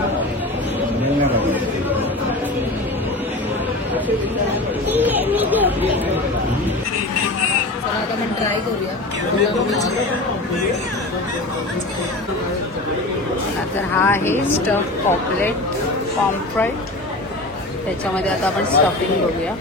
चला आता आपण ट्राय करूया. तर हा आहे स्टफ पॉपलेट पॉम्फ्रेट. त्याच्यामध्ये आता आपण स्टफिंग बघूया.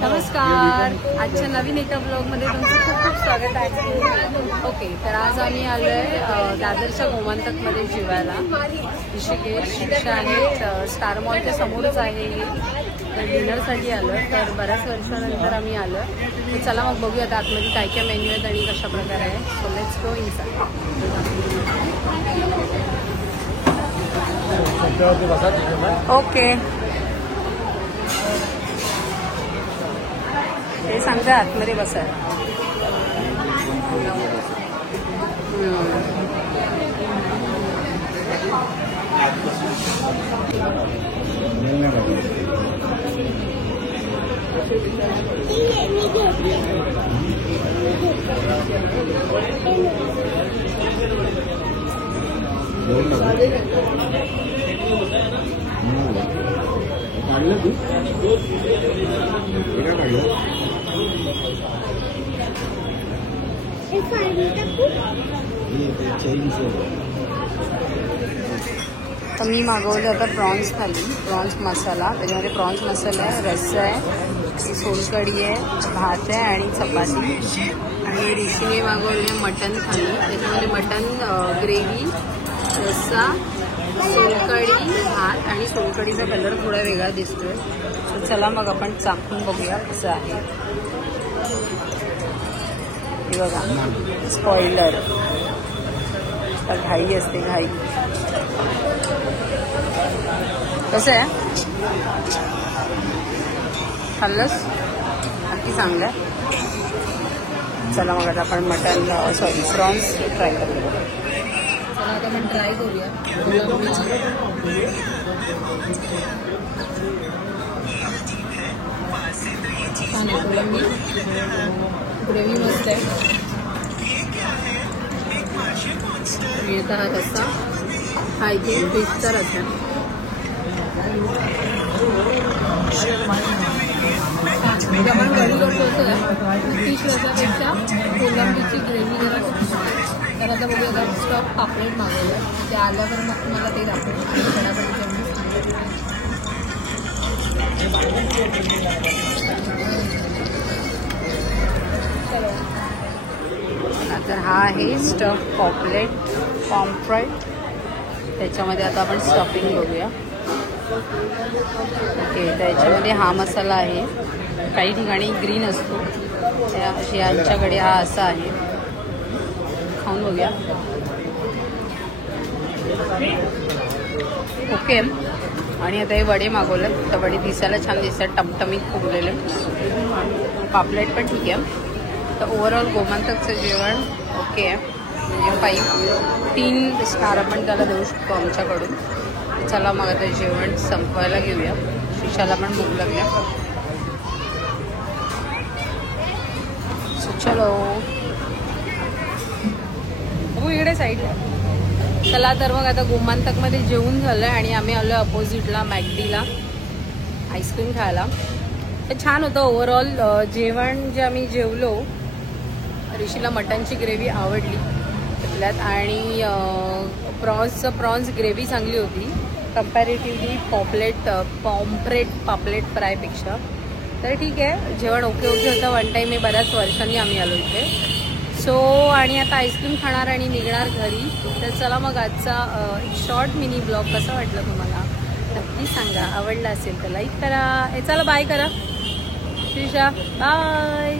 नमस्कार. आजच्या नवीन एका ब्लॉगमध्ये तुमचं खूप खूप स्वागत आहे. ओके, तर आज आम्ही आलो आहे दादरच्या गोमंतकमध्ये जेवायला. ऋषिकेश शिक्षा आहेत, स्टार मॉलच्या समोरच आहे. तर डिनरसाठी आलो. तर बऱ्याच वर्षानंतर आम्ही आलो. तर चला मग बघूयात आतमध्ये काय काय मेन्यू आहेत आणि कशा प्रकारे आहे. So let's go inside. Okay, ते सांगते आतमध्ये बसाय. तर मी मागवलं आता प्रॉन्स थाली, प्रॉन्स मसाला. त्याच्यामध्ये प्रॉन्स मसाला आहे, रस्सा आहे, सोलकढी आहे, भात आहे आणि चपाती. आणि ऋषीने मागवले मटन थाली. त्याच्यामध्ये मटन ग्रेव्ही, रस्सा, सोलकढी, भात आणि सोलकढीचा कलर थोडा वेगळा दिसतोय. तर चला मग आपण चाखून बघूया कसं आहे. हे बघा, स्पॉइलर. तर घाई असते, घाई. कसं आहे, खाल्लंस? नक्की चांगलं आहे. चला मग आता आपण मटन प्रॉन्स ट्राय करूया. चला आता आपण ट्राय करूया. छान आहे, कोलंबी ग्रेव्ही मस्त आहे. मिळता हा रस्सा, हा इथे फिशचा रस्सा. म्हणजे आपण घरी करतो असं फिश रस्सापेक्षा कोलंबीची ग्रेव्ही जरा खूप छान. तर आता बघूया, आता स्टफ पापलेट मागवलं. ते आल्यावर मग तुम्हाला ते दाखवलं. तर हा आहे स्टफ पॉपलेट पॉम्फ्रेट. त्याच्यामध्ये आता आपण स्टफिंग बघूया. ओके, त्याच्यामध्ये हा मसाला आहे. काही ठिकाणी ग्रीन असतो, यांच्याकडे हा असा आहे. खाऊन बघूया. ओके. आणि आता हे वडे मागवले. तर वडे दिसायला छान दिसतात, टमटमीत फुगलेले. पापलेट पण ठीक आहे. तर ओव्हरऑल गोमंतकचं जेवण ओके आहे. म्हणजे 3 स्टार आपण त्याला देऊ शकतो आमच्याकडून. चला मग आता जेवण संपवायला घेऊया. शिशाला पण भूक लागल्या. सो चलो, हो इकडे साईडला. चला तर मग आता गोमंतकमध्ये जेवून झालं आणि आम्ही आलो अपोजिटला मॅगडीला आईस्क्रीम खायला. तर छान होतं ओव्हरऑल जेवण. जे आम्ही जेवलो, ऋषीला मटनची ग्रेव्ही आवडली त्यातल्यात. आणि प्रॉन्स ग्रेव्ही चांगली होती कंपॅरेटिव्हली पॉम्फ्रेट पापलेट फ्रायपेक्षा. तर ठीक आहे, जेवण ओके होतं. वन टाईम हे बऱ्याच वर्षांनी आम्ही आलो इथे. सो आणि आता आईस्क्रीम खाणार आणि निघणार घरी. तर चला मग आजचा शॉर्ट मिनी ब्लॉग कसा वाटला तुम्हाला नक्की सांगा. आवडला असेल तर लाईक करा. चला बाय करा. श्रीषा बाय.